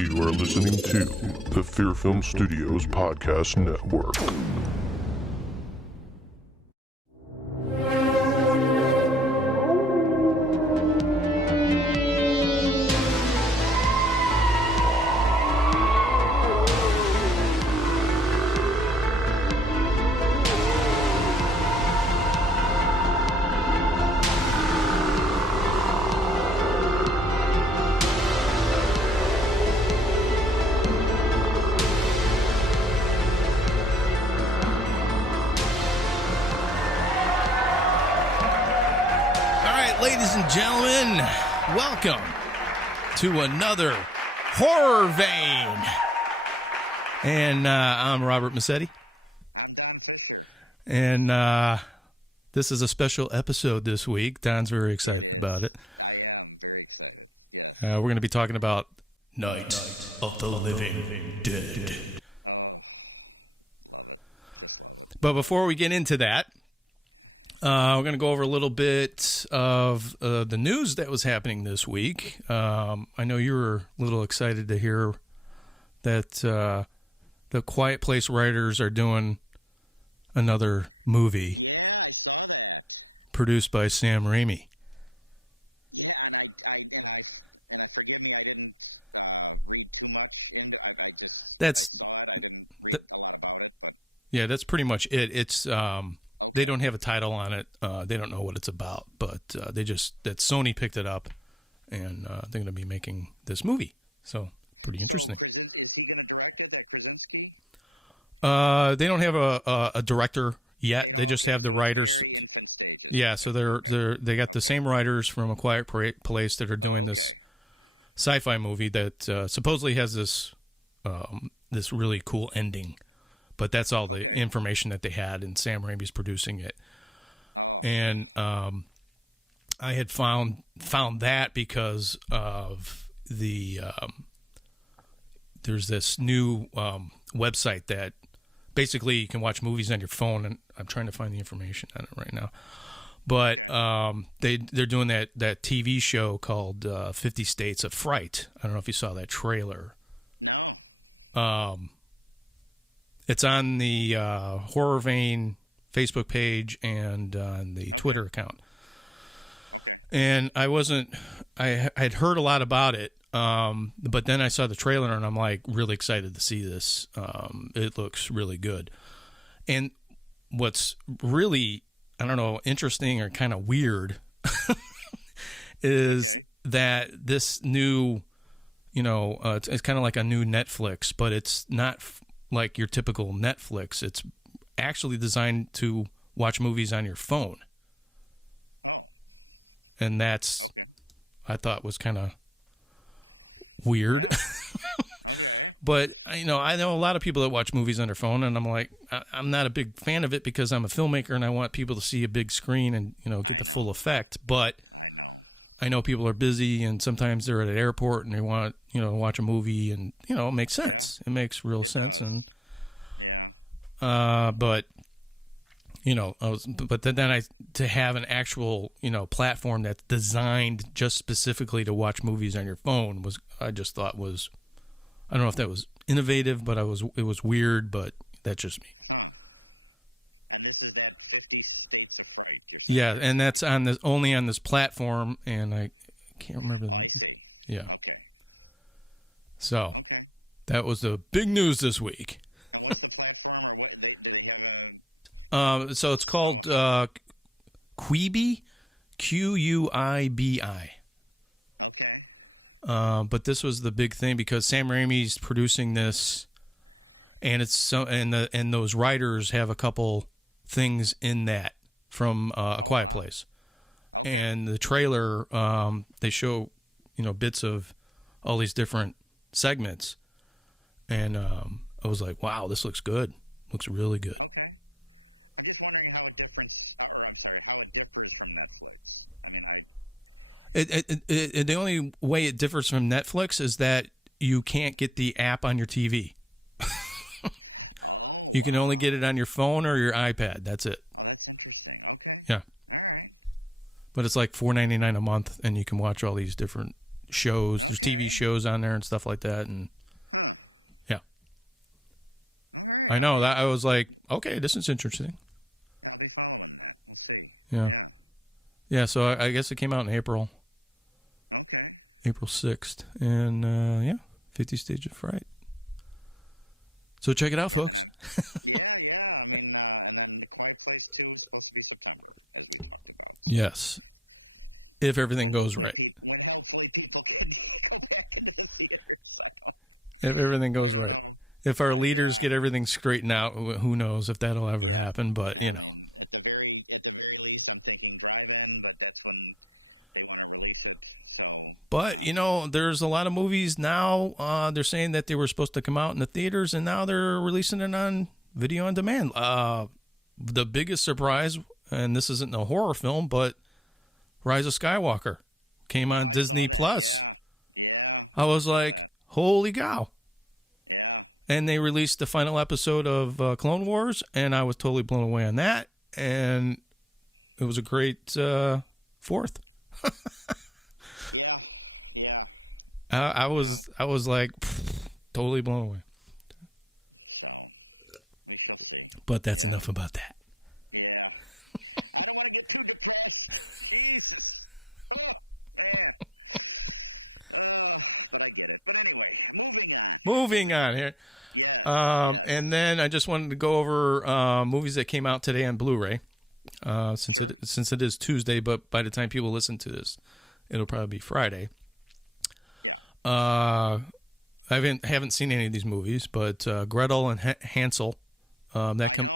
You are listening to the Fear Film Studios Podcast Network. Ladies and gentlemen, welcome to another Horror Vein. And I'm Robert Massetti. And this is a special episode this week. Don's very excited about it. We're going to be talking about Night of the Living Dead. But before we get into that, we're going to go over a little bit of the news that was happening this week. I know you were a little excited to hear that the Quiet Place writers are doing another movie produced by Sam Raimi. That's pretty much it. It's they don't have a title on it. They don't know what it's about, but that Sony picked it up, and they're going to be making this movie. So pretty interesting. They don't have a director yet. They just have the writers. Yeah, so they got the same writers from A Quiet Place that are doing this sci-fi movie that supposedly has this really cool ending. But that's all the information that they had, and Sam Raimi's producing it. And I had found that because of the there's this new website that basically you can watch movies on your phone, and I'm trying to find the information on it right now. But they're doing that TV show called 50 States of Fright. I don't know if you saw that trailer. It's on the Horror Vein Facebook page and on the Twitter account. And I'd heard a lot about it, but then I saw the trailer and I'm like really excited to see this. It looks really good. And what's really, I don't know, interesting or kind of weird is that this new, it's kind of like a new Netflix, but it's not like your typical Netflix. It's actually designed to watch movies on your phone. And that's, I thought was kind of weird. But, I know a lot of people that watch movies on their phone, and I'm like, I'm not a big fan of it because I'm a filmmaker and I want people to see a big screen and, get the full effect. But I know people are busy and sometimes they're at an airport and they want, watch a movie, and, it makes sense. It makes real sense. And, but then to have an actual, platform that's designed just specifically to watch movies on your phone I just thought was, I don't know if that was innovative, but it was weird, but that's just me. Yeah, and that's only on this platform, and I can't remember. Yeah. So, that was the big news this week. So it's called Quibi, Q-U-I-B-I. But this was the big thing because Sam Raimi's producing this, and and those writers have a couple things in that from A Quiet Place, and the trailer they show bits of all these different segments, and I was like, wow, this looks good, looks really good. The only way it differs from Netflix is that you can't get the app on your TV. You can only get it on your phone or your iPad. That's it. Yeah. But it's like $4.99 a month, and you can watch all these different shows. There's TV shows on there and stuff like that. And yeah, I know that I was like, okay, this is interesting. Yeah, yeah. So I guess it came out in April 6th, and yeah, 50 Stage of Fright. So check it out, folks. Yes, if everything goes right. If everything goes right. If our leaders get everything straightened out, who knows if that'll ever happen, but you know. But, you know, there's a lot of movies now. They're saying that they were supposed to come out in the theaters and now they're releasing it on video on demand. The biggest surprise, and this isn't a horror film, but Rise of Skywalker came on Disney Plus. I was like, holy cow. And they released the final episode of Clone Wars, and I was totally blown away on that. And it was a great fourth. I was like totally blown away. But that's enough about that. Moving on here. And then I just wanted to go over movies that came out today on Blu-ray. Since it is Tuesday, but by the time people listen to this, it'll probably be Friday. I haven't seen any of these movies, but Gretel and Hansel. That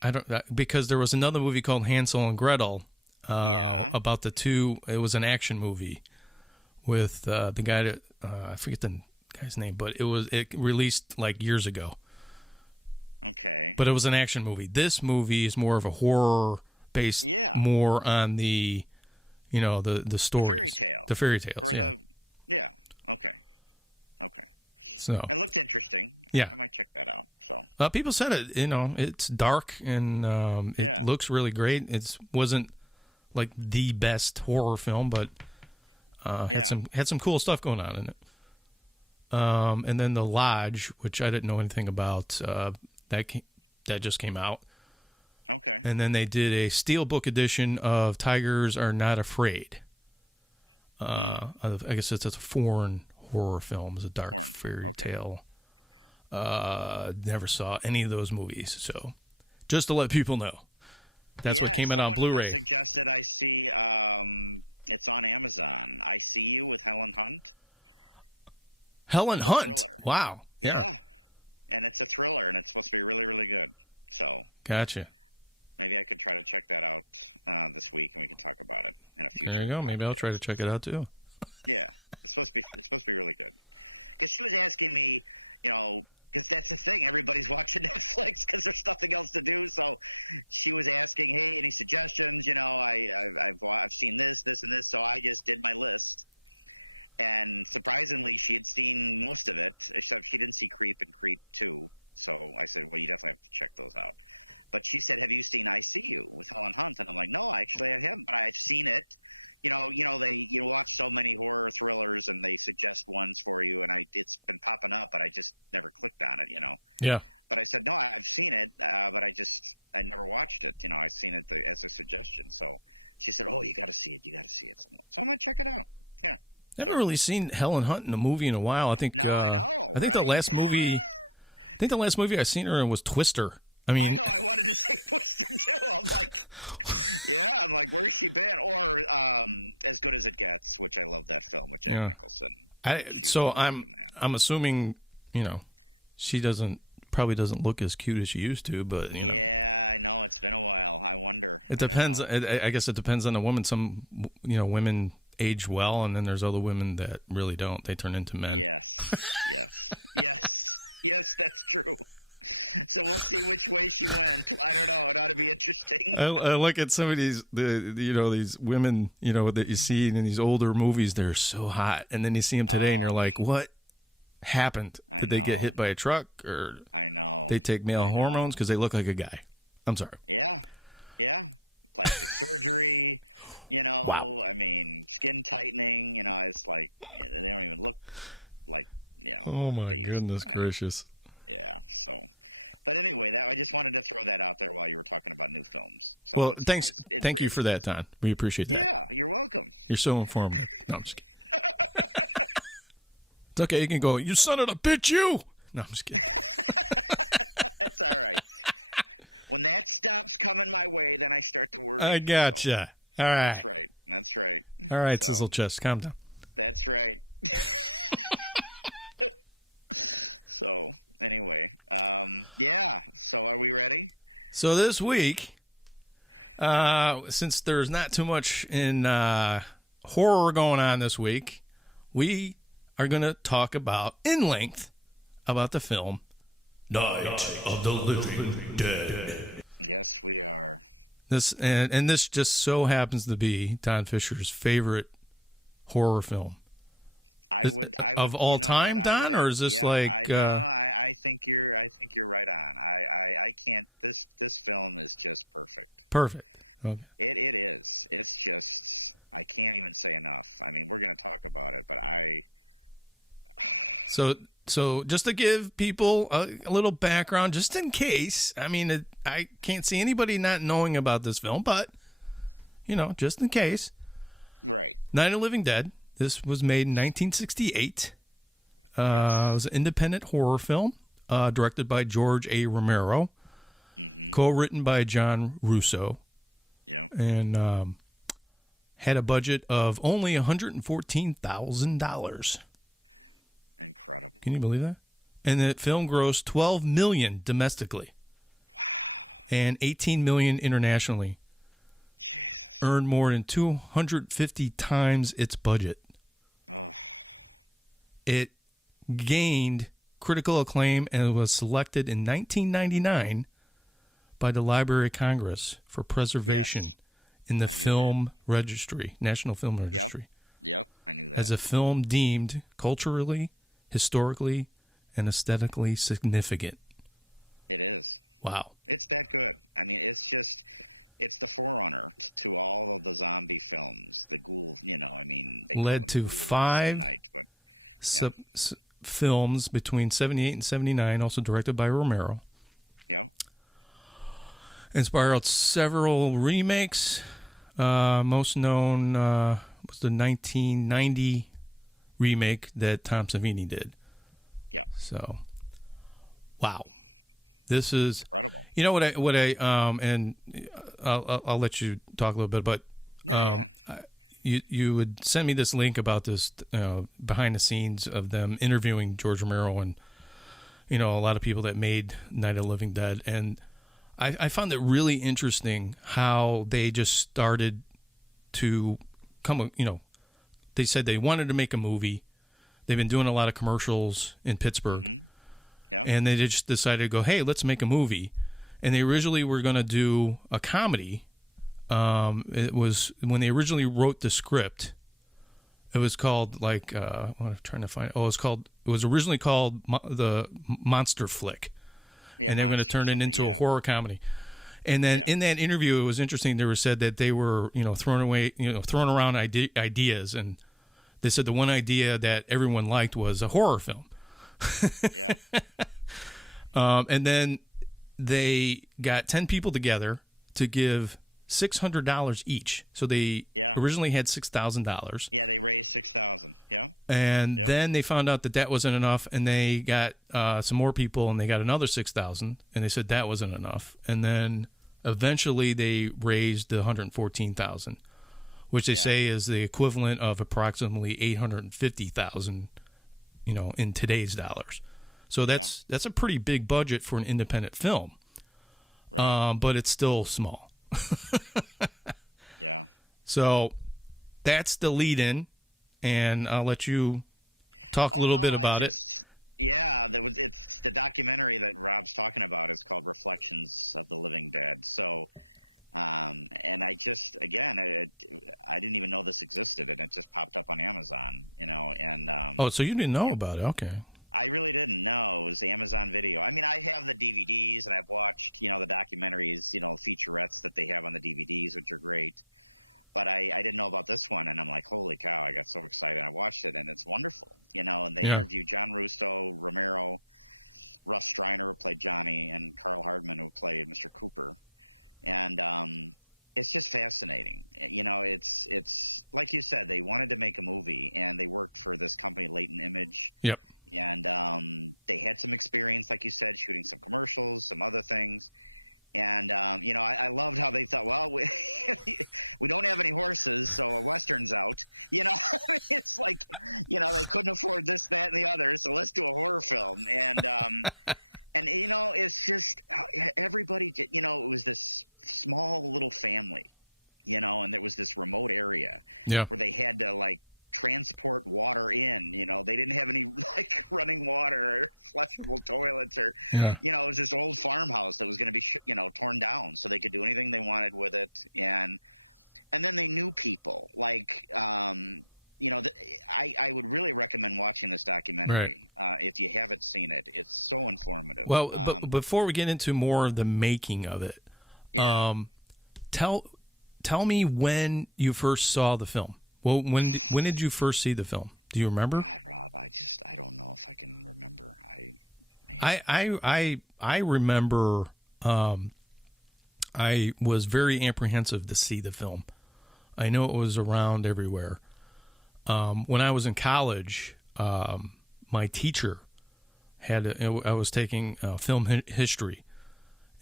I don't because there was another movie called Hansel and Gretel about the two. It was an action movie with the guy that I forget the guy's name, but it released like years ago. But it was an action movie. This movie is more of a horror based, more on the the stories, the fairy tales. Yeah. So yeah, people said it. It's dark and it looks really great. It wasn't like the best horror film, but had some cool stuff going on in it. And then The Lodge, which I didn't know anything about, that just came out. And then they did a steelbook edition of Tigers Are Not Afraid. I guess it's a foreign horror film. It's a dark fairy tale. Never saw any of those movies, so just to let people know, that's what came out on Blu-ray. Helen Hunt. Wow. Yeah. Gotcha. There you go. Maybe I'll try to check it out too. Yeah. Never really seen Helen Hunt in a movie in a while. I think the last movie I seen her in was Twister. I mean, yeah. I'm assuming, you know, she doesn't probably doesn't look as cute as she used to, but it depends. I guess it depends on the woman. Some women age well, and then there's other women that really don't. They turn into men. I look at some of these women that you see in these older movies. They're so hot, and then you see them today, and you're like, what happened? Did they get hit by a truck, or they take male hormones because they look like a guy? I'm sorry. Wow. Oh my goodness gracious. Well, thank you for that, Don. We appreciate that. You're so informative. No, I'm just kidding. It's okay. You can go. You son of a bitch, you. No, I'm just kidding. I gotcha. All right, sizzle chest. Calm down. So this week, since there's not too much in horror going on this week, we are going to talk about in length about the film Night of the Living Dead. This just so happens to be Don Fisher's favorite horror film of all time, Don, or is this like perfect? Okay. So just to give people a little background, just in case. I mean, I can't see anybody not knowing about this film, but just in case. Night of the Living Dead. This was made in 1968. It was an independent horror film, directed by George A. Romero, co-written by John Russo, and had a budget of only $114,000. Can you believe that? And the film grossed $12 million domestically and $18 million internationally. Earned more than 250 times its budget. It gained critical acclaim and was selected in 1999 by the Library of Congress for preservation in the film registry, National Film Registry, as a film deemed culturally, historically, and aesthetically significant. Wow. Led to five films between 78 and 79, also directed by Romero. Inspired several remakes. Most known was the 1990 remake that Tom Savini did. So, wow, this is, and I'll let you talk a little bit, but you would send me this link about this behind the scenes of them interviewing George Romero and a lot of people that made Night of the Living Dead, and I found it really interesting how they just started to come. They said they wanted to make a movie. They've been doing a lot of commercials in Pittsburgh, and they just decided to go, hey, let's make a movie. And they originally were going to do a comedy. It was when they originally wrote the script. It was called what I'm trying to find. Oh, it was originally called the Monster Flick, and they were going to turn it into a horror comedy. And then in that interview, it was interesting. They were said that they were throwing around ideas, and they said the one idea that everyone liked was a horror film. And then they got 10 people together to give $600 each. So they originally had $6,000. And then they found out that wasn't enough, and they got some more people, and they got another 6,000, and they said that wasn't enough. And then eventually they raised the 114,000, which they say is the equivalent of approximately 850,000, in today's dollars. So that's a pretty big budget for an independent film, but it's still small. So that's the lead-in, and I'll let you talk a little bit about it. Oh, so you didn't know about it? Okay. Yeah. Yeah. Right. Well, but before we get into more of the making of it, um, tell tell me when you first saw the film. Well, when did you first see the film? Do you remember? I remember. I was very apprehensive to see the film. I know it was around everywhere. When I was in college, my teacher I was taking film history,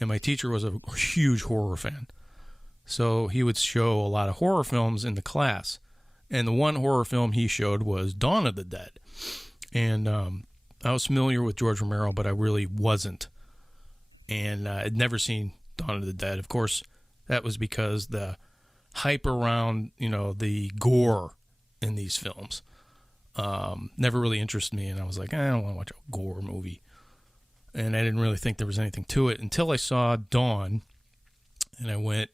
and my teacher was a huge horror fan. So he would show a lot of horror films in the class, and the one horror film he showed was Dawn of the Dead. And I was familiar with George Romero, but I really wasn't, and I'd never seen Dawn of the Dead. Of course, that was because the hype around the gore in these films never really interested me, and I was like, I don't want to watch a gore movie, and I didn't really think there was anything to it until I saw Dawn, and I went,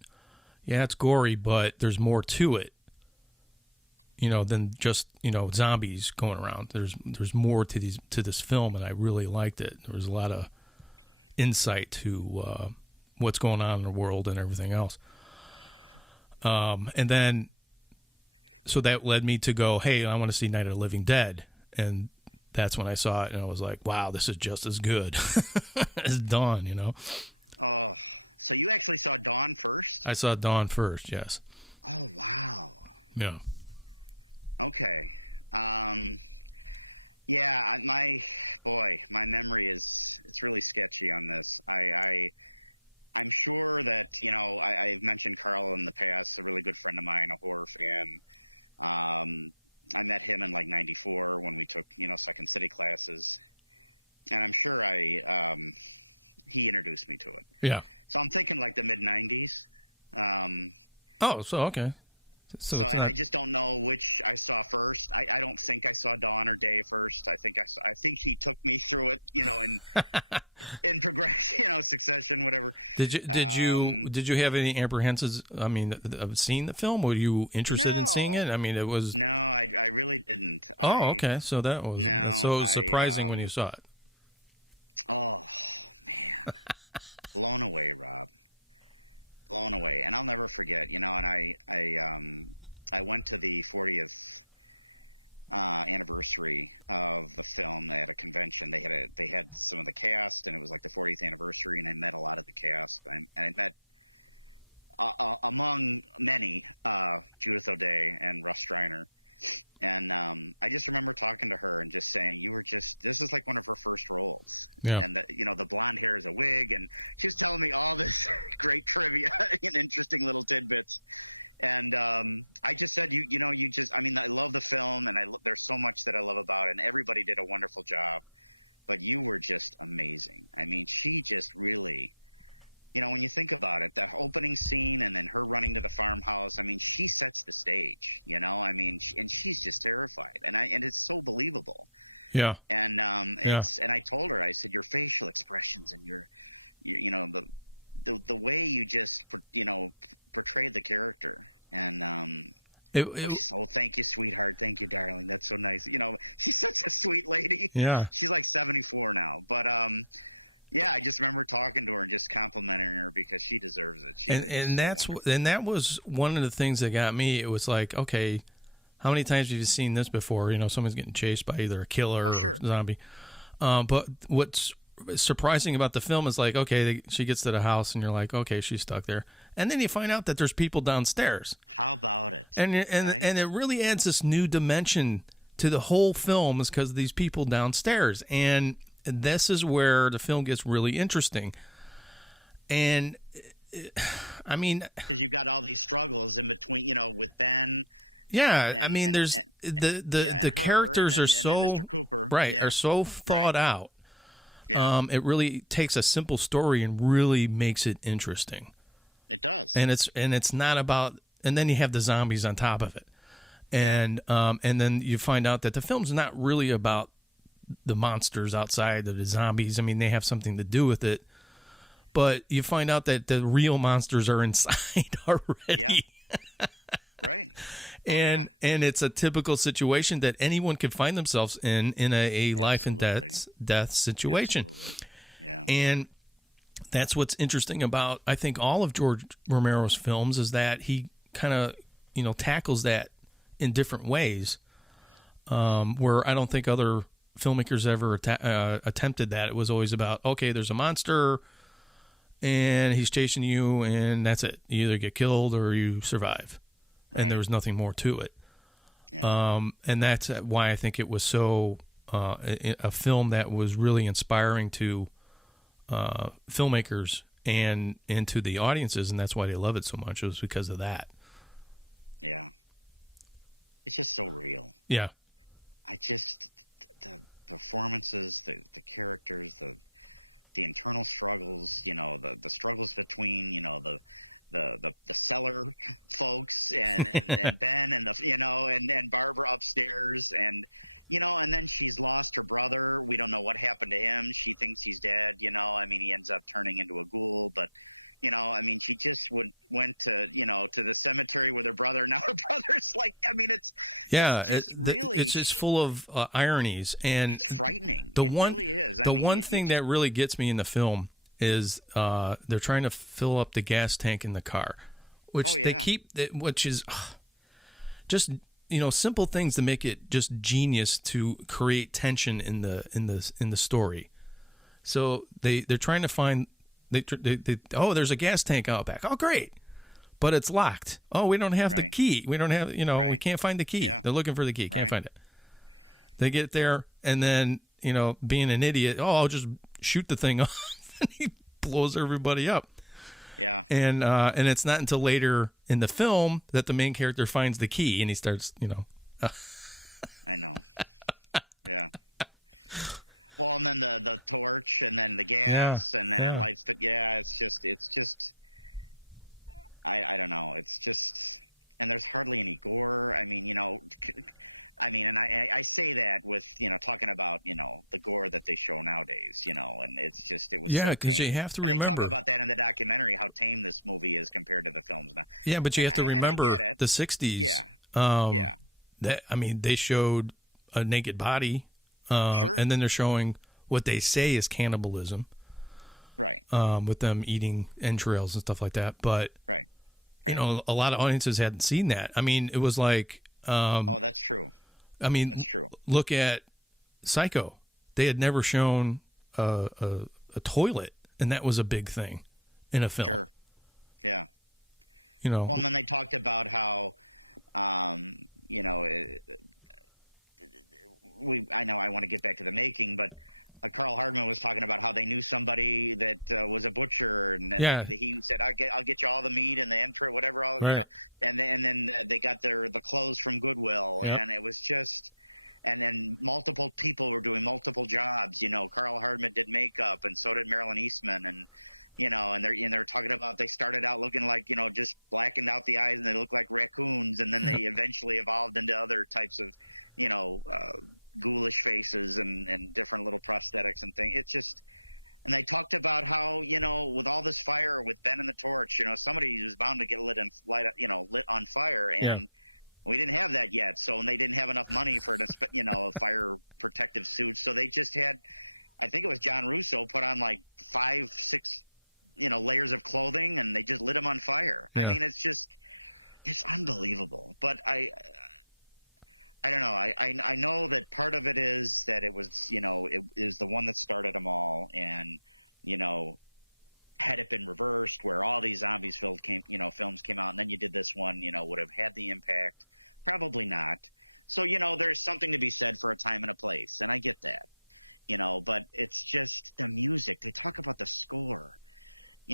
yeah, it's gory, but there's more to it, than just zombies going around. There's more to this film, and I really liked it. There was a lot of insight to what's going on in the world and everything else. And then, so that led me to go, hey, I want to see Night of the Living Dead. And that's when I saw it, and I was like, wow, this is just as good as Dawn. I saw Dawn first, yes. Yeah. Yeah. Oh, so okay. So it's not. Did you have any apprehensions? I mean, of seeing the film? Were you interested in seeing it? I mean, it was. Oh, okay. So it was surprising when you saw it. Yeah. Yeah. Yeah. It yeah. And that was one of the things that got me. It was like, okay, how many times have you seen this before? Someone's getting chased by either a killer or zombie. But what's surprising about the film is like, okay, she gets to the house, and you're like, okay, she's stuck there, and then you find out that there's people downstairs, and it really adds this new dimension to the whole film, is because of these people downstairs, and this is where the film gets really interesting. And I mean, yeah, I mean, there's the characters are so right, are so thought out. It really takes a simple story and really makes it interesting. And it's not about, and then you have the zombies on top of it, and then you find out that the film's not really about the monsters outside, the zombies. I mean, they have something to do with it. But you find out that the real monsters are inside already. And it's a typical situation that anyone could find themselves in a life and death situation. And that's what's interesting about, I think, all of George Romero's films, is that he kind of, tackles that in different ways, where I don't think other filmmakers ever attempted that. It was always about, okay, there's a monster and he's chasing you, and that's it. You either get killed or you survive. And there was nothing more to it. And that's why I think it was so a film that was really inspiring to filmmakers and to the audiences, and that's why they love it so much. It was because of that. Yeah. Yeah, it's just full of ironies, and the one the one thing that really gets me in the film is they're trying to fill up the gas tank in the car, which they keep, which is just simple things to make it just genius to create tension in the story. So they're trying to find oh, there's a gas tank out back. Oh, great. But it's locked. Oh, we don't have the key. We don't have, we can't find the key. They're looking for the key. Can't find it. They get there, and then, being an idiot, oh, I'll just shoot the thing off. And he blows everybody up. And it's not until later in the film that the main character finds the key, and he starts, yeah, yeah. Yeah, because you have to remember. Yeah, but you have to remember the '60s. That I mean, they showed a naked body, and then they're showing what they say is cannibalism, with them eating entrails and stuff like that. But a lot of audiences hadn't seen that. I mean, it was like, I mean, look at Psycho. They had never shown a toilet, and that was a big thing in a film. You know, yeah, right, yep, yeah, yeah, yeah,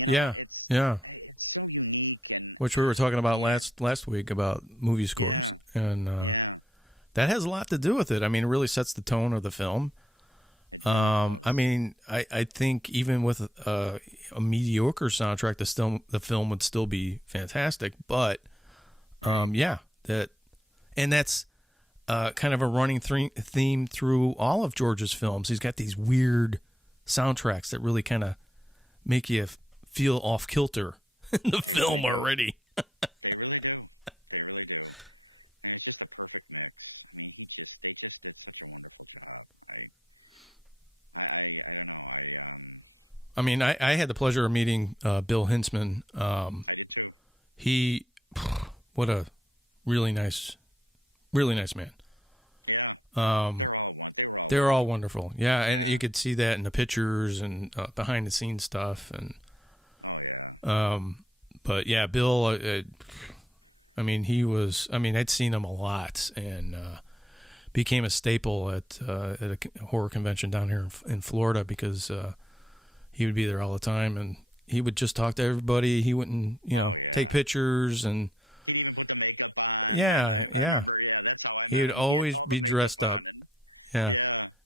yeah, yeah. Which we were talking about last week about movie scores, and that has a lot to do with it. I mean, it really sets the tone of the film. I mean, I think even with a mediocre soundtrack, the film would still be fantastic. But yeah, that and that's kind of a running theme through all of George's films. He's got these weird soundtracks that really kind of make you feel off kilter in the film already. I mean, I had the pleasure of meeting Bill Hintzman. He, what a really nice man. Um, they're all wonderful. Yeah, and you could see that in the pictures and behind the scenes stuff. And but yeah, Bill. I mean, he was. I mean, I'd seen him a lot, and became a staple at a horror convention down here in Florida because he would be there all the time, and he would just talk to everybody. He wouldn't, take pictures, and yeah, yeah. He would always be dressed up. Yeah,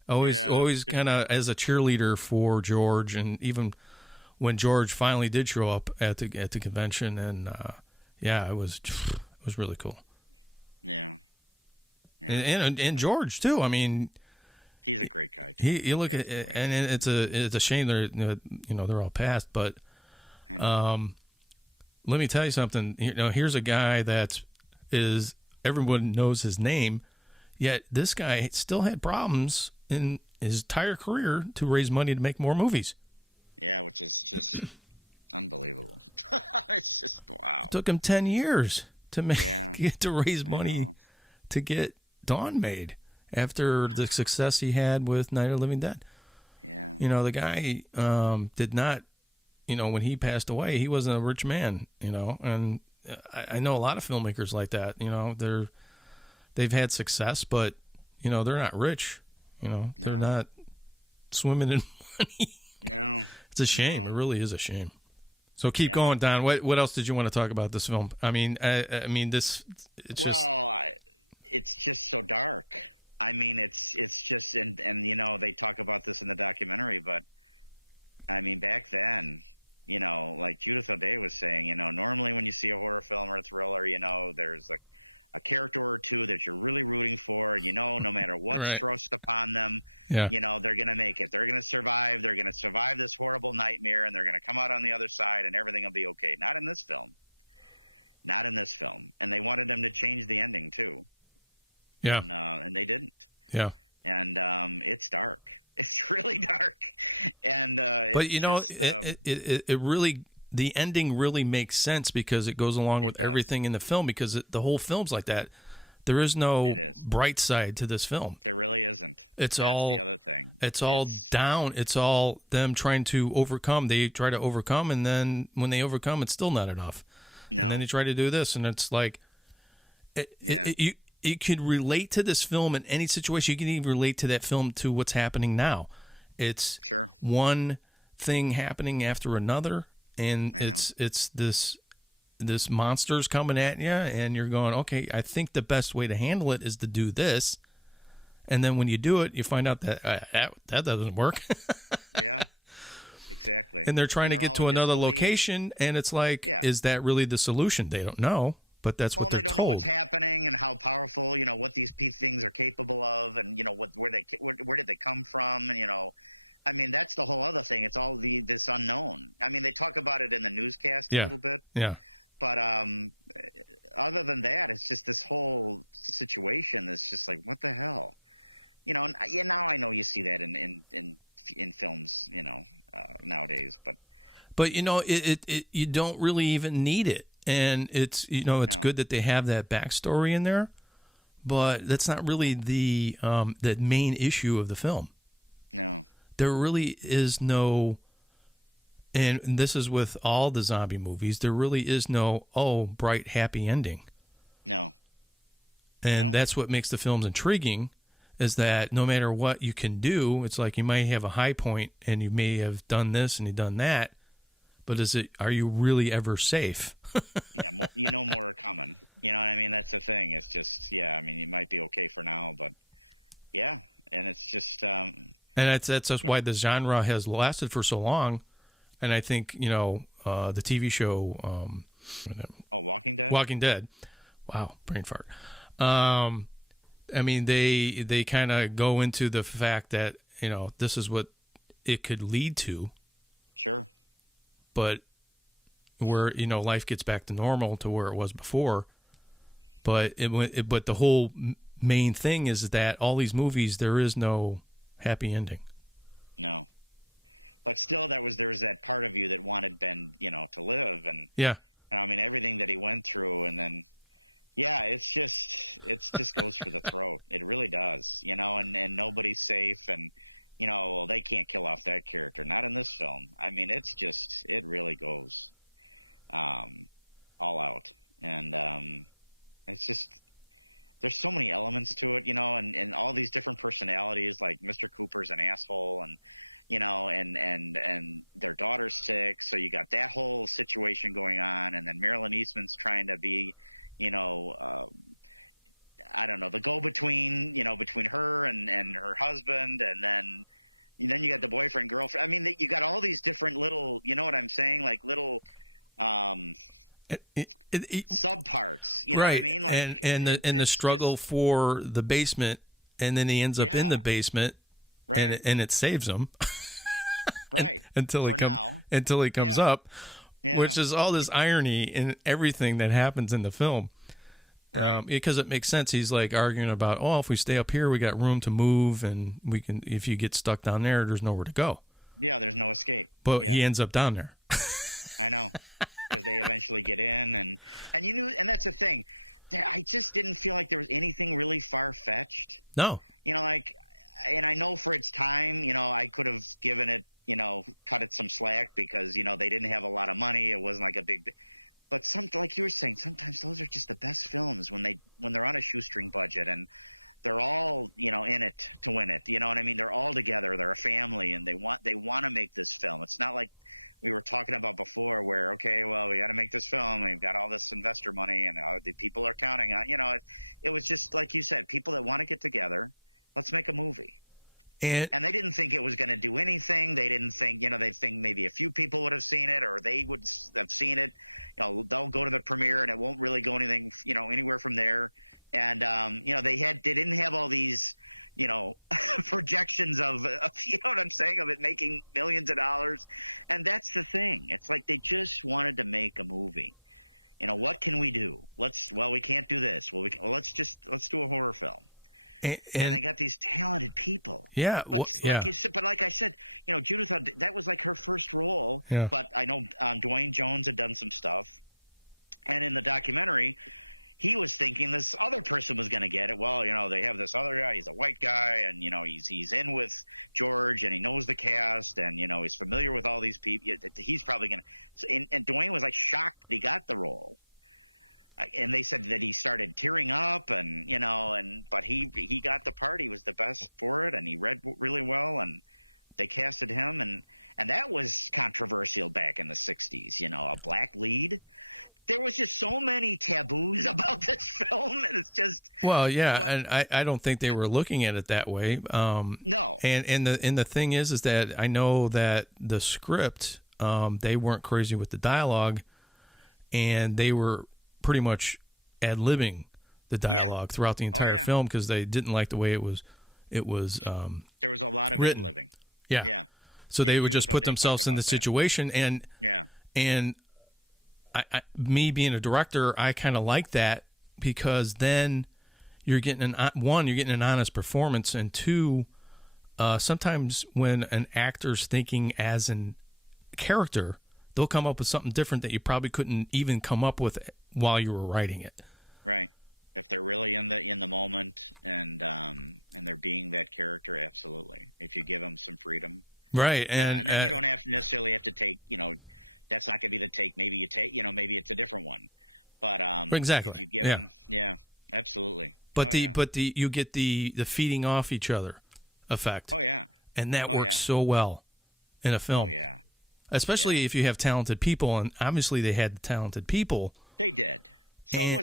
always kind of as a cheerleader for George, and even when George finally did show up at the convention, and yeah, it was really cool. And George too. I mean, he you look at and it's a shame they're they're all past, but um, let me tell you something. Here's a guy that is everyone knows his name, yet this guy still had problems in his entire career to raise money to make more movies. It took him 10 years to make to raise money to get Dawn made after the success he had with Night of the Living Dead. The guy did not, when he passed away, he wasn't a rich man, and I know a lot of filmmakers like that. They've had success, but they're not rich. They're not swimming in money. It's a shame. It really is a shame. So keep going, Don. What else did you want to talk about this film? I mean this. It's just right. Yeah, yeah, yeah. But it really the ending really makes sense because it goes along with everything in the film because the whole film's like that. There is no bright side to this film. It's all it's all down. It's all them trying to overcome. They try to overcome, and then when they overcome, it's still not enough. And then they try to do this, and it's like you could relate to this film in any situation. You can even relate to that film to what's happening now. It's one thing happening after another, and it's this monster's coming at you, and you're going, okay, I think the best way to handle it is to do this. And then when you do it, you find out that that doesn't work. And they're trying to get to another location, and it's like, is that really the solution? They don't know, but that's what they're told. Yeah, yeah. But you don't really even need it, and it's good that they have that backstory in there, but that's not really the main issue of the film. There really is no, and this is with all the zombie movies. There really is no bright happy ending, and that's what makes the films intriguing. Is that no matter what you can do, it's like you might have a high point and you may have done this and you've done that, but are you really ever safe? And that's why the genre has lasted for so long. And I think the TV show Walking Dead. Wow, brain fart. Um, I mean, they kind of go into the fact that this is what it could lead to, but where life gets back to normal to where it was before. But but the whole main thing is that all these movies, there is no happy ending. Yeah. It, right, and the struggle for the basement, and then he ends up in the basement, and it saves him and, until he comes up, which is all this irony in everything that happens in the film. Because it makes sense. He's like arguing about, oh, if we stay up here, we got room to move, and we can. If you get stuck down there, there's nowhere to go. But he ends up down there. No, and and yeah, yeah, yeah. Well, yeah, and I don't think they were looking at it that way. And the thing is that I know that the script, they weren't crazy with the dialogue, and they were pretty much ad libbing the dialogue throughout the entire film because they didn't like the way it was written. Yeah, so they would just put themselves in the situation, and me being a director, I kind of like that because then you're getting you're getting an honest performance, and two, sometimes when an actor's thinking as an character, they'll come up with something different that you probably couldn't even come up with while you were writing it. Right, and exactly, yeah. But the you get the feeding off each other effect, and that works so well in a film, especially if you have talented people, and obviously they had the talented people, and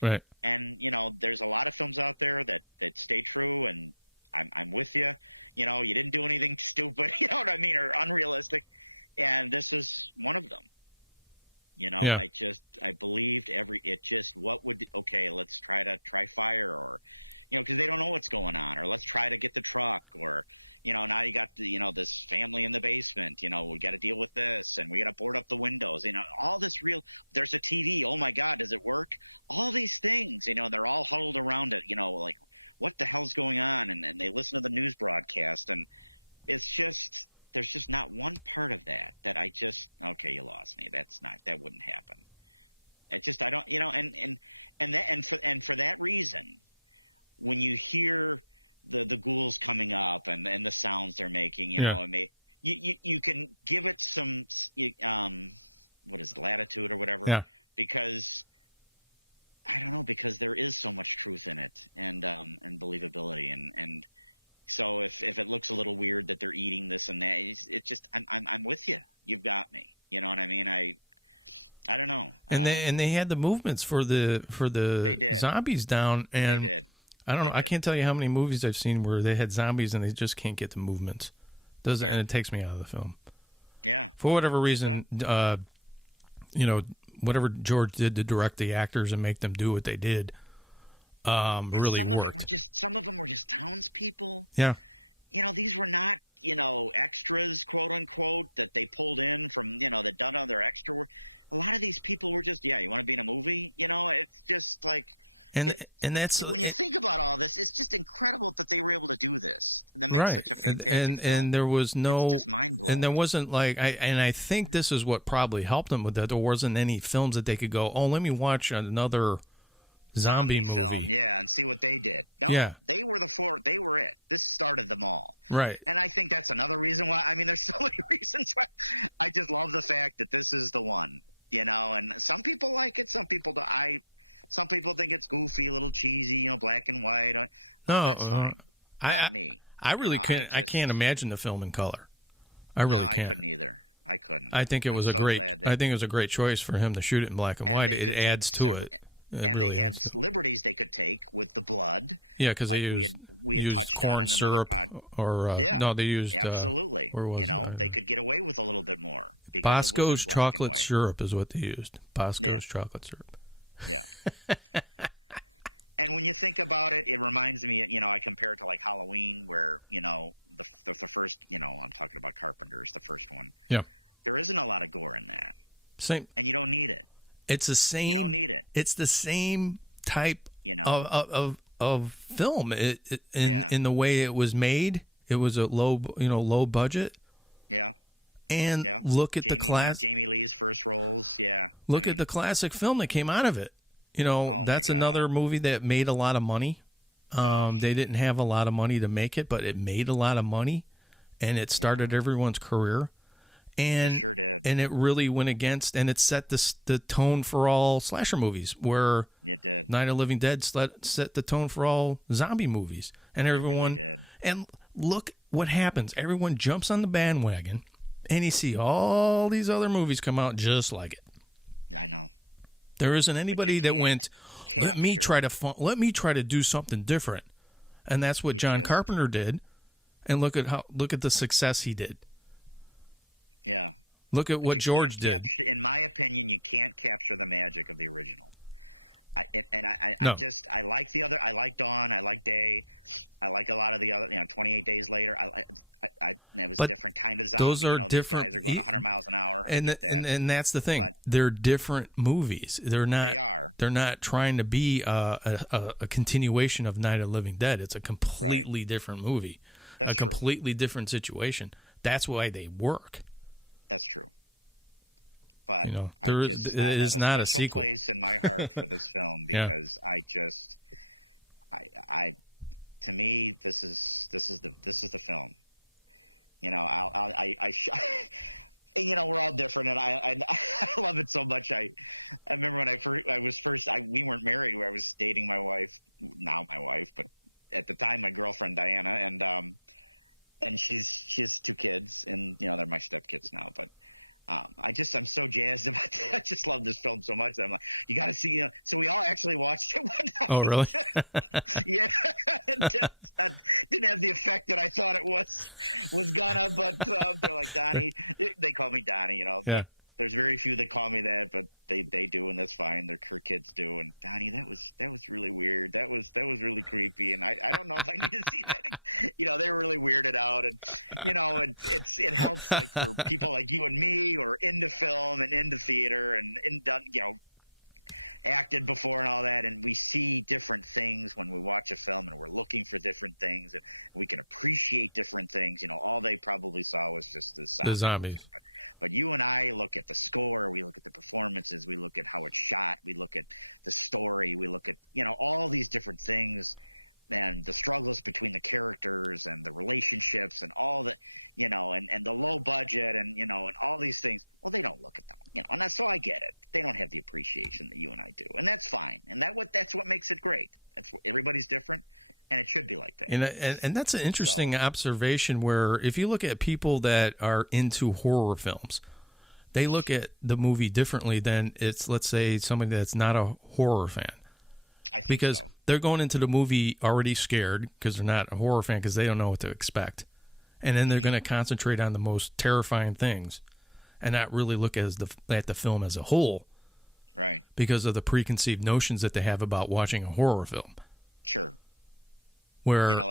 Right. Yeah. Yeah. Yeah. And they had the movements for the zombies down, and I don't know. I can't tell you how many movies I've seen where they had zombies and they just can't get the movements. Doesn't and it takes me out of the film for whatever reason. You know, whatever George did to direct the actors and make them do what they did, really worked. Yeah, and and that's it, right. And there was no. And there wasn't like I think this is what probably helped them with that. There wasn't any films that they could go, oh, let me watch another zombie movie. Yeah, right. No, I I really can't. I can't imagine the film in color. I really can't. I think it was a great. I think it was a great choice for him to shoot it in black and white. It adds to it. It really adds to it. Yeah, because they used corn syrup, or no, they used where was it? I don't know. Bosco's chocolate syrup is what they used. Bosco's chocolate syrup. Yeah, same. It's the same. It's the same type of film. In the way it was made. It was a low budget. And look at the classic film that came out of it. That's another movie that made a lot of money. They didn't have a lot of money to make it, but it made a lot of money, and it started everyone's career. And it really went against, and it set the tone for all slasher movies, where Night of the Living Dead set the tone for all zombie movies, and look what happens. Everyone jumps on the bandwagon, and you see all these other movies come out just like it. There isn't anybody that went, let me try to do something different, and that's what John Carpenter did. And look at the success he did. Look at what George did. No, but those are different. And that's the thing. They're different movies. They're not trying to be a continuation of Night of the Living Dead. It's a completely different movie, a completely different situation. That's why they work. It is not a sequel. Yeah. Oh, really? Yeah. The zombies. And that's an interesting observation where if you look at people that are into horror films, they look at the movie differently than it's, let's say, somebody that's not a horror fan. Because they're going into the movie already scared because they're not a horror fan because they don't know what to expect. And then they're going to concentrate on the most terrifying things and not really look at the film as a whole because of the preconceived notions that they have about watching a horror film. Where,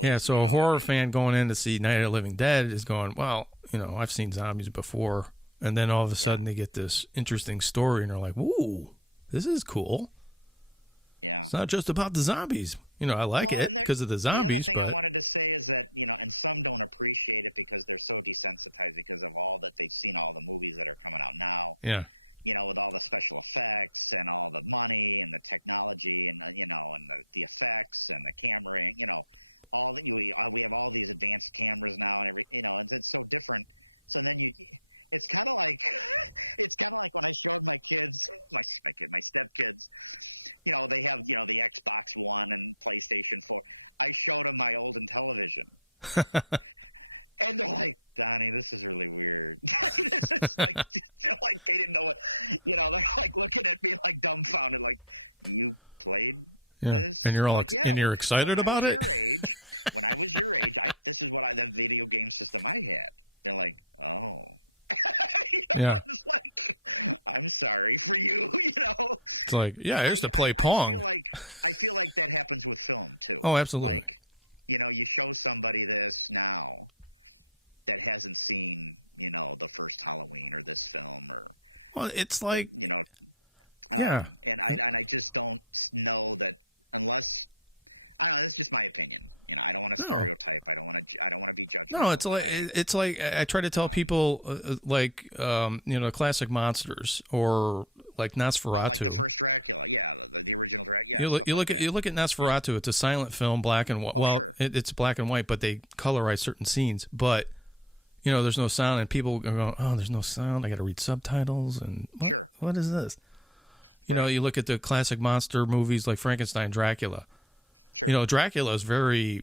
yeah, so a horror fan going in to see Night of the Living Dead is going, well, I've seen zombies before. And then all of a sudden they get this interesting story and they're like, ooh, this is cool. It's not just about the zombies. I like it because of the zombies, but yeah. Yeah. And you're excited about it? Yeah. It's like, yeah, I used to play Pong. Oh, absolutely. Well, it's like, yeah. No. No, it's like I try to tell people like classic monsters or like Nosferatu. You look at Nosferatu. It's a silent film, black and white. Well, it's black and white, but they colorize certain scenes. But there's no sound, and people are going, "Oh, there's no sound. I got to read subtitles." And what is this? You look at the classic monster movies like Frankenstein, Dracula. Dracula is very.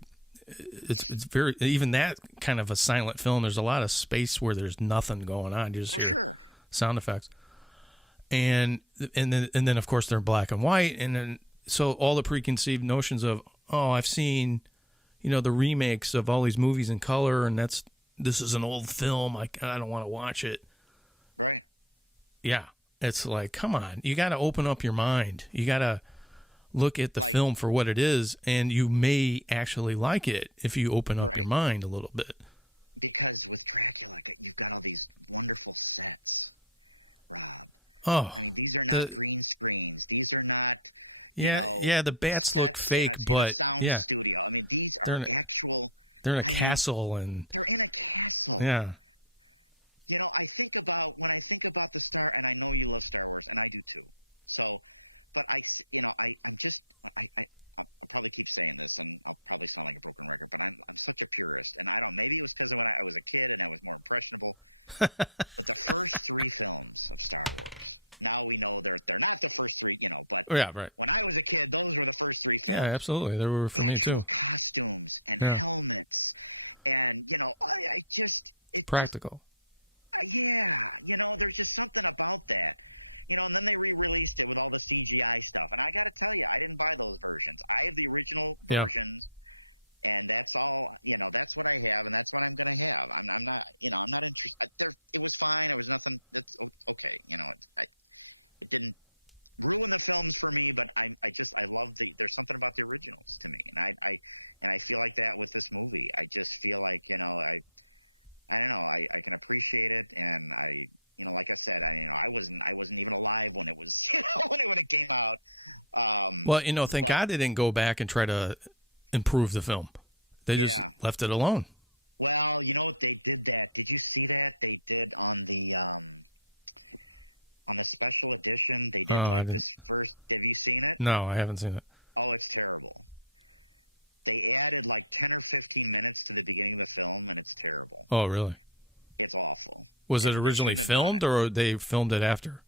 It's very even that kind of a silent film. There's a lot of space where there's nothing going on. You just hear sound effects, and then of course they're black and white, and then so all the preconceived notions of I've seen the remakes of all these movies in color, and this is an old film. I don't want to watch it. Yeah, it's like, come on, you got to open up your mind. You got to look at the film for what it is, and you may actually like it if you open up your mind a little bit. Oh, the yeah, the bats look fake, but yeah, they're in a, they're in a castle, and yeah. Oh, yeah, right. Yeah, absolutely. They were for me too. Yeah, it's practical. Yeah. Well, thank God they didn't go back and try to improve the film. They just left it alone. Oh, I didn't. No, I haven't seen it. Oh, really? Was it originally filmed or they filmed it after?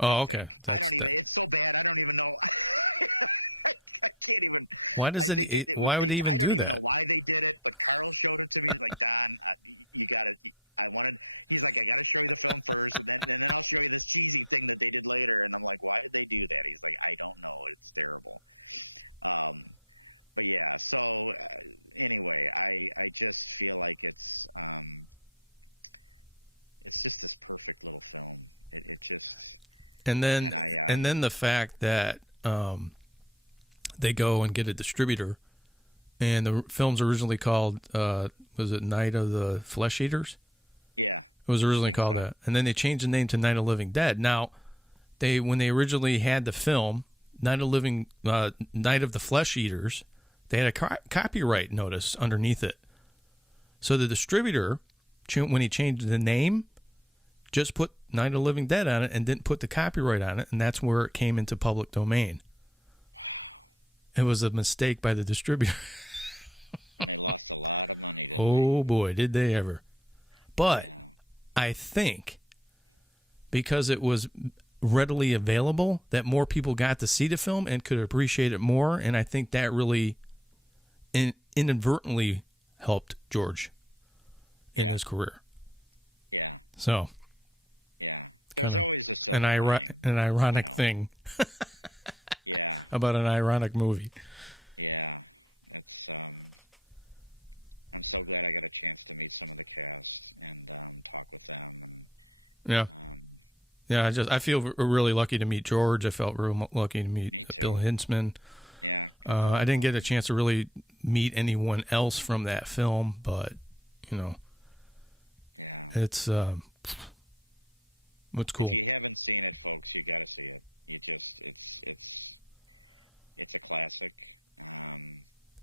Oh, okay. That's that. Why does it? Why would he even do that? And then, the fact that they go and get a distributor, and the film's originally called was it Night of the Flesh Eaters? It was originally called that, and then they changed the name to Night of Living Dead. Now, they when they originally had the film Night of the Flesh Eaters, they had a copyright notice underneath it. So the distributor, when he changed the name, just put Night of the Living Dead on it and didn't put the copyright on it, and that's where it came into public domain. It was a mistake by the distributor. Oh boy, did they ever. But I think because it was readily available that more people got to see the film and could appreciate it more, and I think that really inadvertently helped George in his career. So, kind of an ironic thing about an ironic movie. Yeah. Yeah, I feel really lucky to meet George. I felt real lucky to meet Bill Hintzman. I didn't get a chance to really meet anyone else from that film, but you know, it's what's cool.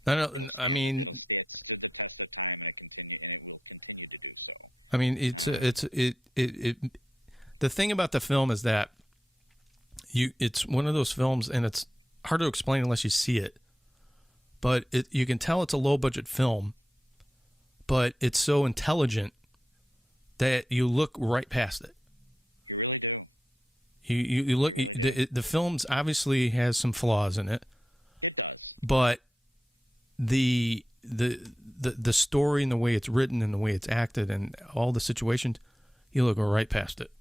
I don't. I mean, it. The thing about the film is that it's one of those films, and it's hard to explain unless you see it. But you can tell it's a low budget film, but it's so intelligent that you look right past it. You look the film's obviously has some flaws in it, but the story and the way it's written and the way it's acted and all the situations, you look right past it.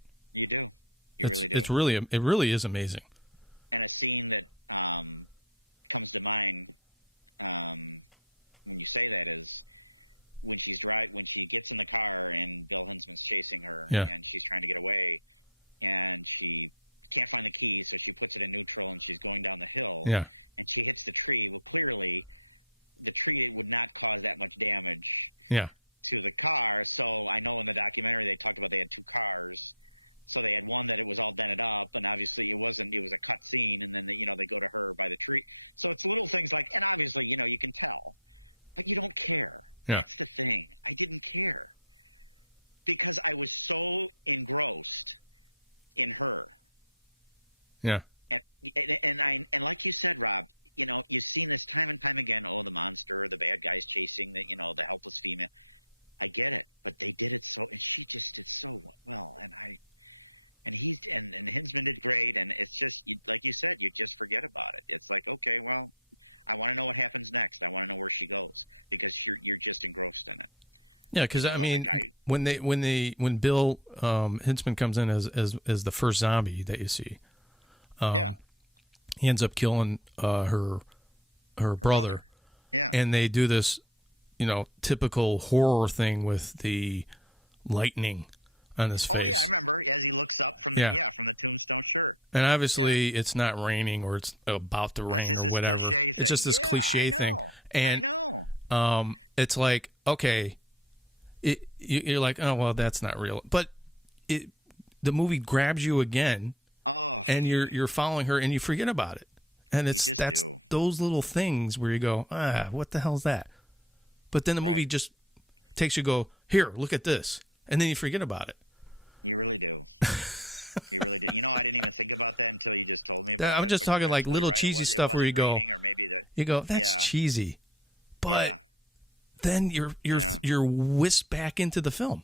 It really is amazing. Yeah, yeah, yeah, yeah, yeah, yeah. Because I mean, when Bill Hintzman comes in as the first zombie that you see, he ends up killing her her brother, and they do this, typical horror thing with the lightning on his face. Yeah. And obviously, it's not raining or it's about to rain or whatever. It's just this cliche thing. And it's like, okay, you're like, oh, well, that's not real. But the movie grabs you again, and you're following her, and you forget about it. And that's those little things where you go, what the hell's that? But then the movie just takes you, go, here, look at this. And then you forget about it. I'm just talking like little cheesy stuff where you go, that's cheesy, but then you're whisked back into the film.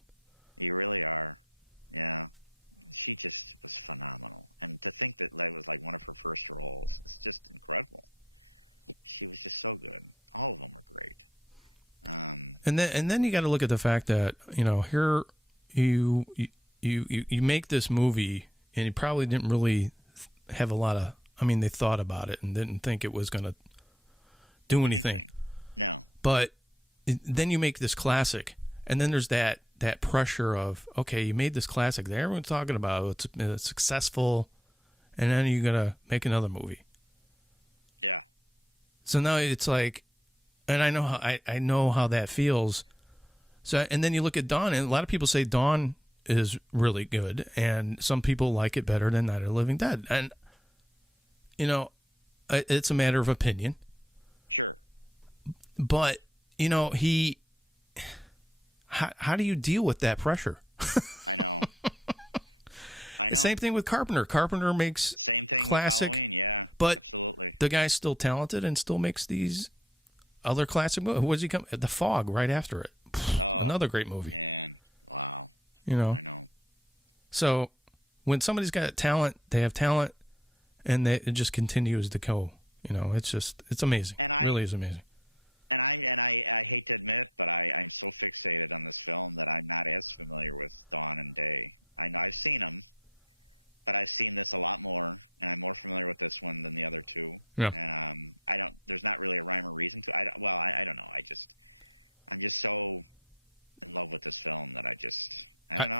And then you got to look at the fact that here you make this movie, and you probably didn't really have a lot of. I mean, they thought about it and didn't think it was going to do anything. But then you make this classic, and then there's that pressure of, okay, you made this classic that everyone's talking about, it's successful, and then you're gonna make another movie. So now it's like, and I know how that feels. So, and then you look at Dawn, and a lot of people say Dawn is really good, and some people like it better than Night of the Living Dead, and it's a matter of opinion. But how do you deal with that pressure? The same thing with Carpenter. Carpenter makes classic, but the guy's still talented and still makes these other classic movies. What does he come? The Fog right after it. Another great movie. You know. So when somebody's got talent, they have talent, and it just continues to go. It's amazing. It really is amazing. Yeah.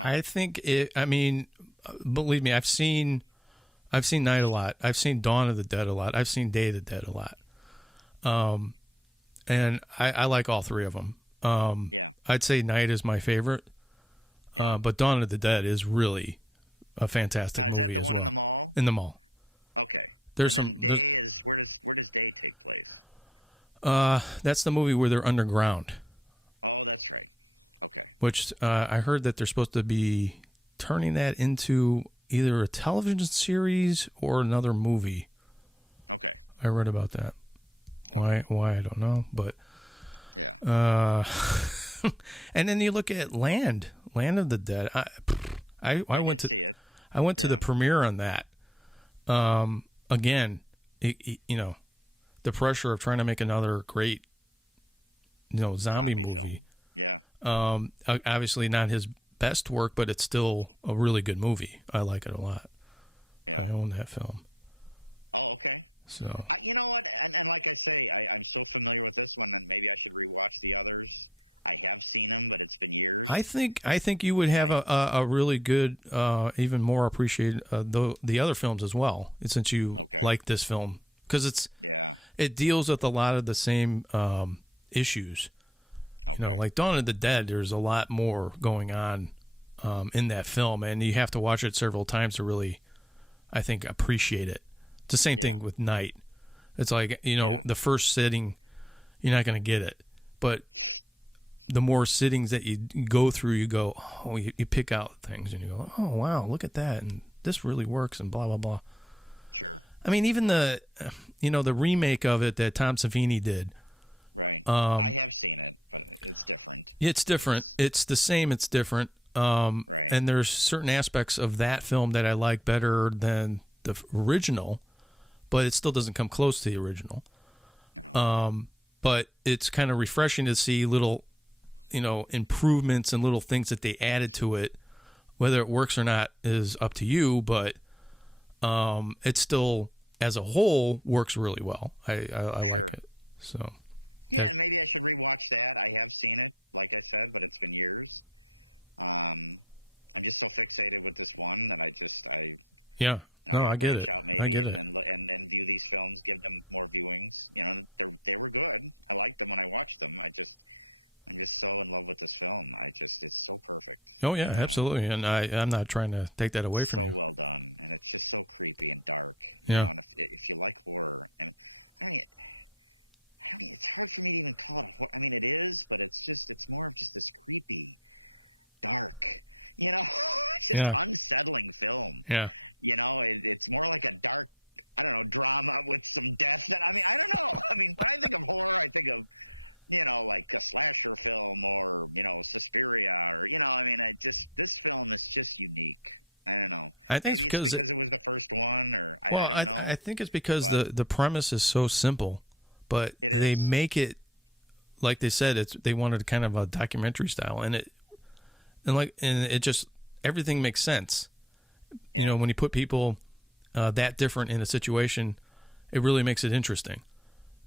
I think it. I mean, believe me, I've seen Night a lot. I've seen Dawn of the Dead a lot. I've seen Day of the Dead a lot. Um, and I like all three of them. I'd say Night is my favorite, but Dawn of the Dead is really a fantastic movie as well. In the mall, there's that's the movie where they're underground, which I heard that they're supposed to be turning that into either a television series or another movie. I read about that. Why I don't know, but uh, and then you look at Land of the Dead. I went to the premiere on that. Again, the pressure of trying to make another great zombie movie. Obviously not his best work, but it's still a really good movie. I like it a lot. I own that film. So I think you would have a really good, even more appreciated the other films as well, since you like this film because it deals with a lot of the same issues. Like Dawn of the Dead. There's a lot more going on in that film, and you have to watch it several times to really, I think, appreciate it. It's the same thing with Night. It's like the first sitting, you're not going to get it, but the more sittings that you go through, you go, oh, you pick out things, and you go, oh wow, look at that, and this really works, and blah blah blah. I mean, even the remake of it that Tom Savini did, um, it's different. It's the same. It's different. And there's certain aspects of that film that I like better than the original, but it still doesn't come close to the original. But it's kind of refreshing to see little, improvements and little things that they added to it. Whether it works or not is up to you, but it still, as a whole, works really well. I like it. So, that, yeah. No, I get it. I get it. Oh yeah, absolutely. And I'm not trying to take that away from you. Yeah. Yeah. Yeah. I think it's because well, I think it's because the premise is so simple, but they make it like they said it's they wanted kind of a documentary style, and it just everything makes sense. You know, when you put people that different in a situation, it really makes it interesting.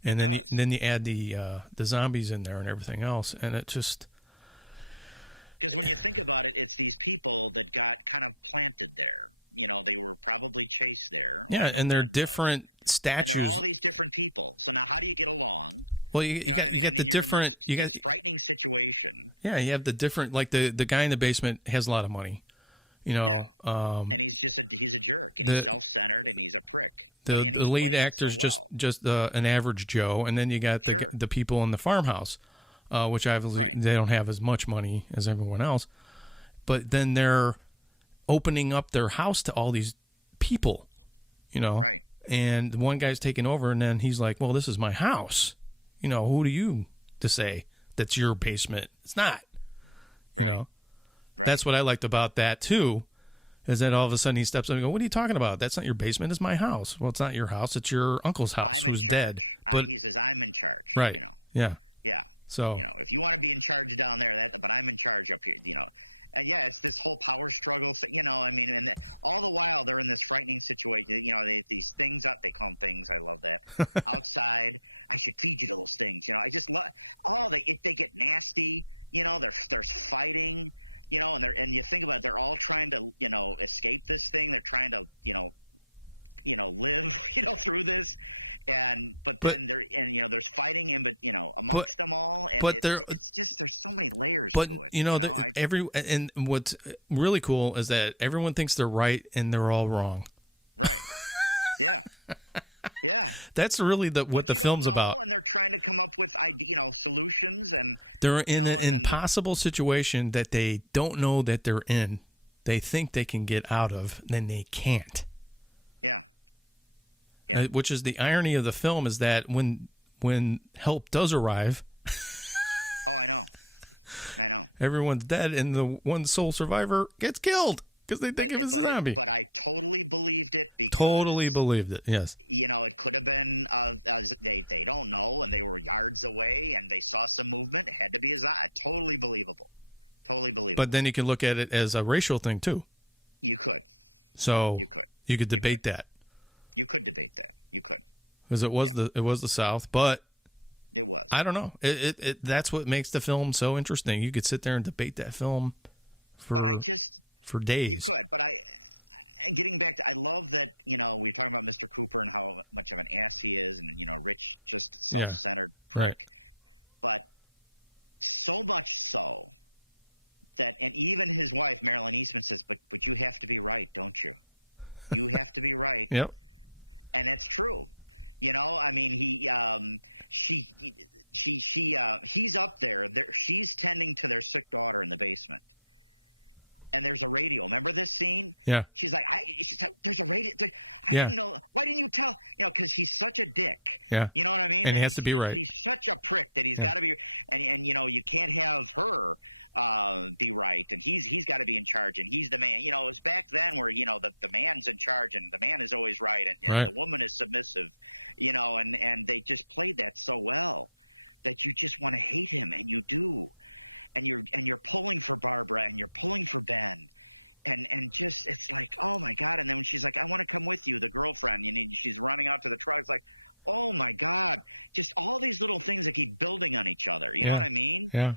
And then you add the zombies in there and everything else, and it just yeah, and they're different statues. Well, you got the different you got yeah, you have the different like the guy in the basement has a lot of money. You know, the the lead actor's just an average Joe, and then you got the people in the farmhouse, which obviously they don't have as much money as everyone else, but then they're opening up their house to all these people, you know, and one guy's taking over, and then he's like, "Well, this is my house, you know. Who do you to say that's your basement? It's not, you know." That's what I liked about that too, is that all of a sudden he steps up and goes, "What are you talking about? That's not your basement. It's my house." Well, it's not your house. It's your uncle's house who's dead. But right, yeah. So, but but but there, but you know, every and what's really cool is that everyone thinks they're right and they're all wrong. That's really what the film's about. They're in an impossible situation that they don't know that they're in. They think they can get out of, then they can't. Which is the irony of the film is that when help does arrive, everyone's dead, and the one sole survivor gets killed because they think of it as a zombie. Totally believed it. Yes, but then you can look at it as a racial thing too. So you could debate that because it was the South, but I don't know. That's what makes the film so interesting. You could sit there and debate that film for for days. Yeah. Right. Yep. Yeah. Yeah. Yeah. And it has to be right. Yeah. Right. Yeah. Yeah.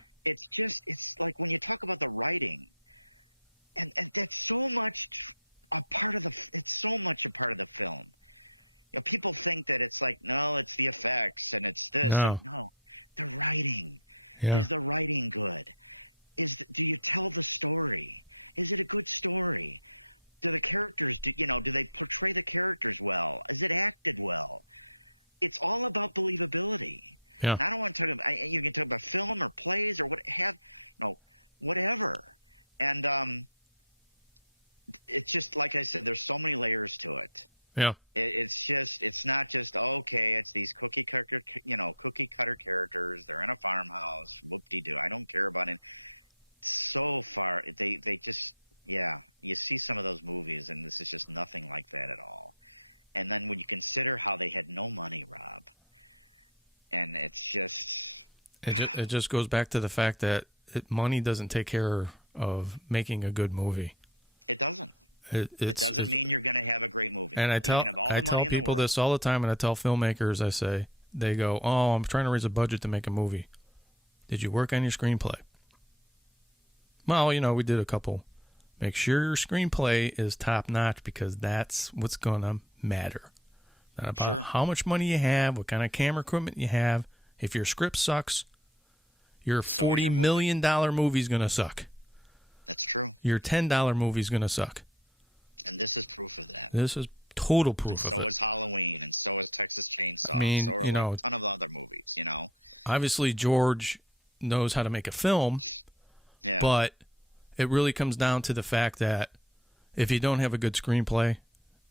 No. Yeah. Yeah. Yeah. It just goes back to the fact that money doesn't take care of making a good movie. It's and I tell people this all the time, and I tell filmmakers, I say, they go, "Oh, I'm trying to raise a budget to make a movie. Did you work on your screenplay?" Well, we did a couple. Make sure your screenplay is top notch because that's what's gonna matter. Not about how much money you have, what kind of camera equipment you have. If your script sucks, your $40 million movie's gonna suck. Your $10 movie's gonna suck. This is total proof of it. I mean, obviously George knows how to make a film, but it really comes down to the fact that if you don't have a good screenplay,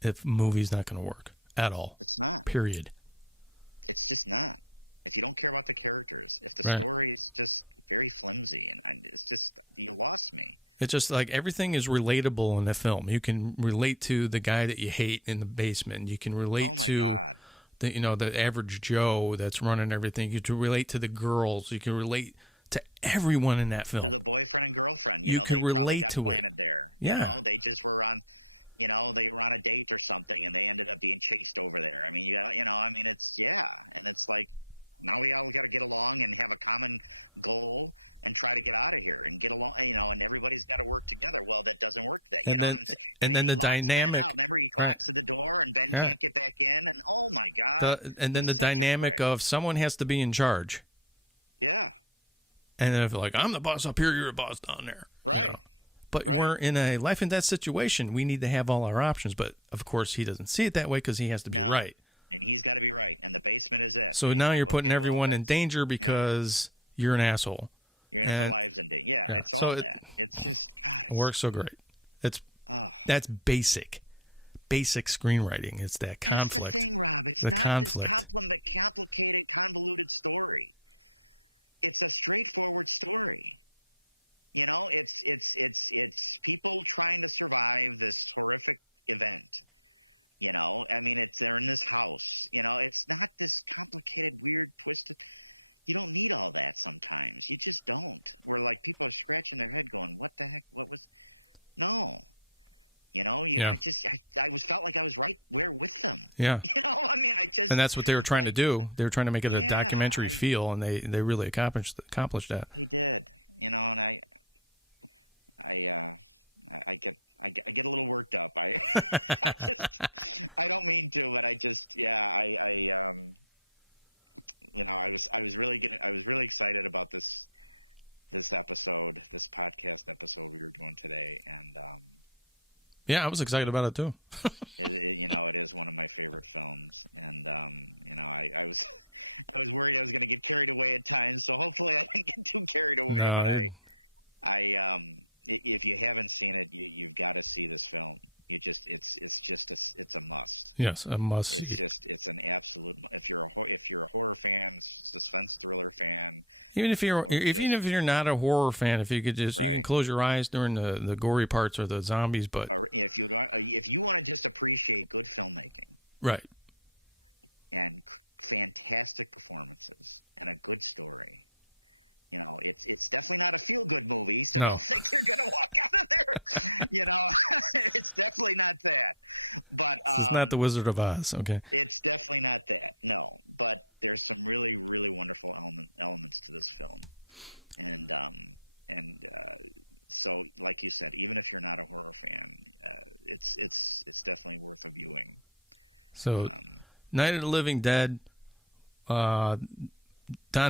the movie's not going to work at all. Period. Right. It's just like everything is relatable in the film. You can relate to the guy that you hate in the basement. You can relate to the average Joe that's running everything. You can relate to the girls. You can relate to everyone in that film. You could relate to it. Yeah. And then the dynamic, right? Yeah. And then the dynamic of someone has to be in charge. And if like I'm the boss up here, you're a boss down there, But we're in a life and death situation. We need to have all our options. But of course, he doesn't see it that way because he has to be right. So now you're putting everyone in danger because you're an asshole. And yeah, so it works so great. It's that's basic screenwriting. It's that conflict, the conflict. Yeah, yeah. And that's what they were trying to do. They were trying to make it a documentary feel, and they really accomplished that. Yeah, I was excited about it too. No, you're yes, a must see. Even if you're not a horror fan, if you could just you can close your eyes during the gory parts or the zombies, but right, no, this is not the Wizard of Oz. Okay, So, Night of the Living Dead, Don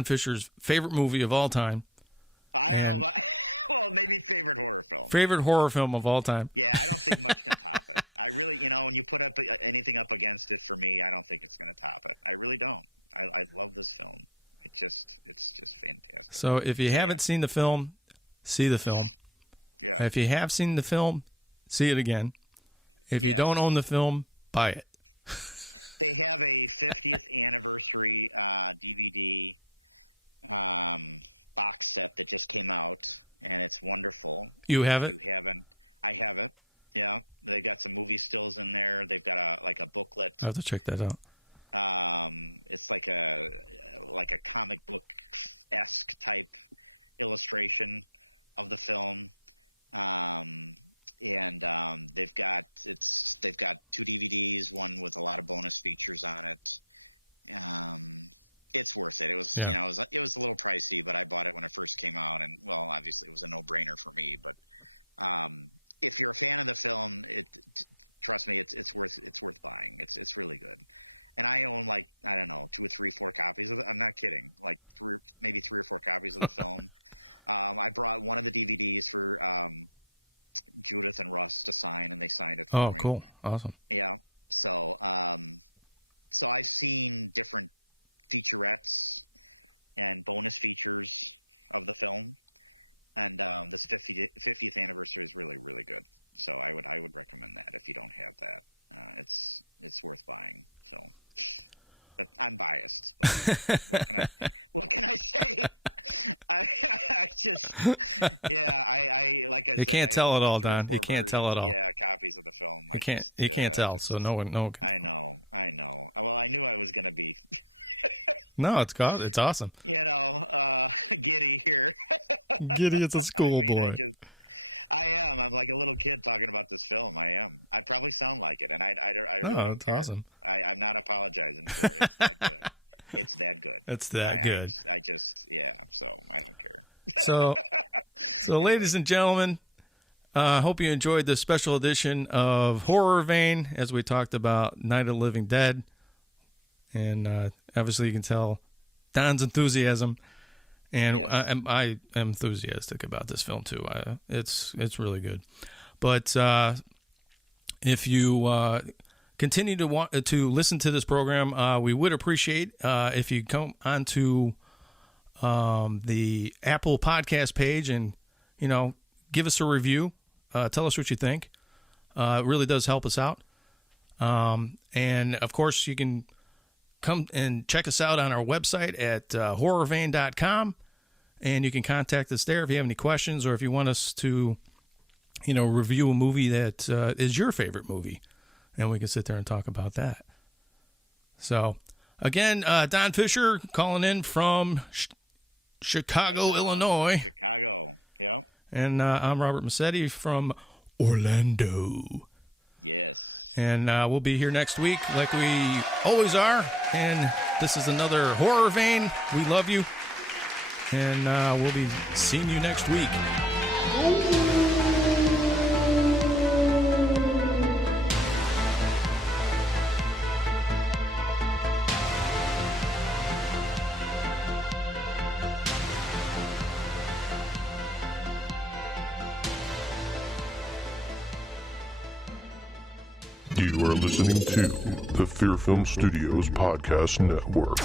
Fisher's favorite movie of all time, and favorite horror film of all time. So if you haven't seen the film, see the film. If you have seen the film, see it again. If you don't own the film, buy it. You have it? I have to check that out. Yeah. Oh, cool. Awesome. You can't tell it all, Don. You can't tell it all. You can't tell, so no one can tell. No, it's awesome. Giddy as a schoolboy. No, it's awesome. It's that good. So ladies and gentlemen, I hope you enjoyed this special edition of Horror Vein as we talked about Night of the Living Dead. And obviously, you can tell Don's enthusiasm. And I am enthusiastic about this film, too. It's really good. But if you continue to want to listen to this program, we would appreciate if you come onto the Apple Podcast page and, give us a review. Tell us what you think. It really does help us out. And, of course, you can come and check us out on our website at horrorvein.com. And you can contact us there if you have any questions or if you want us to, review a movie that is your favorite movie. And we can sit there and talk about that. So, again, Don Fisher calling in from Chicago, Illinois. And I'm Robert Massetti from Orlando. And we'll be here next week like we always are. And this is another Horror Vein. We love you. And we'll be seeing you next week. You are listening to the Fear Film Studios Podcast Network.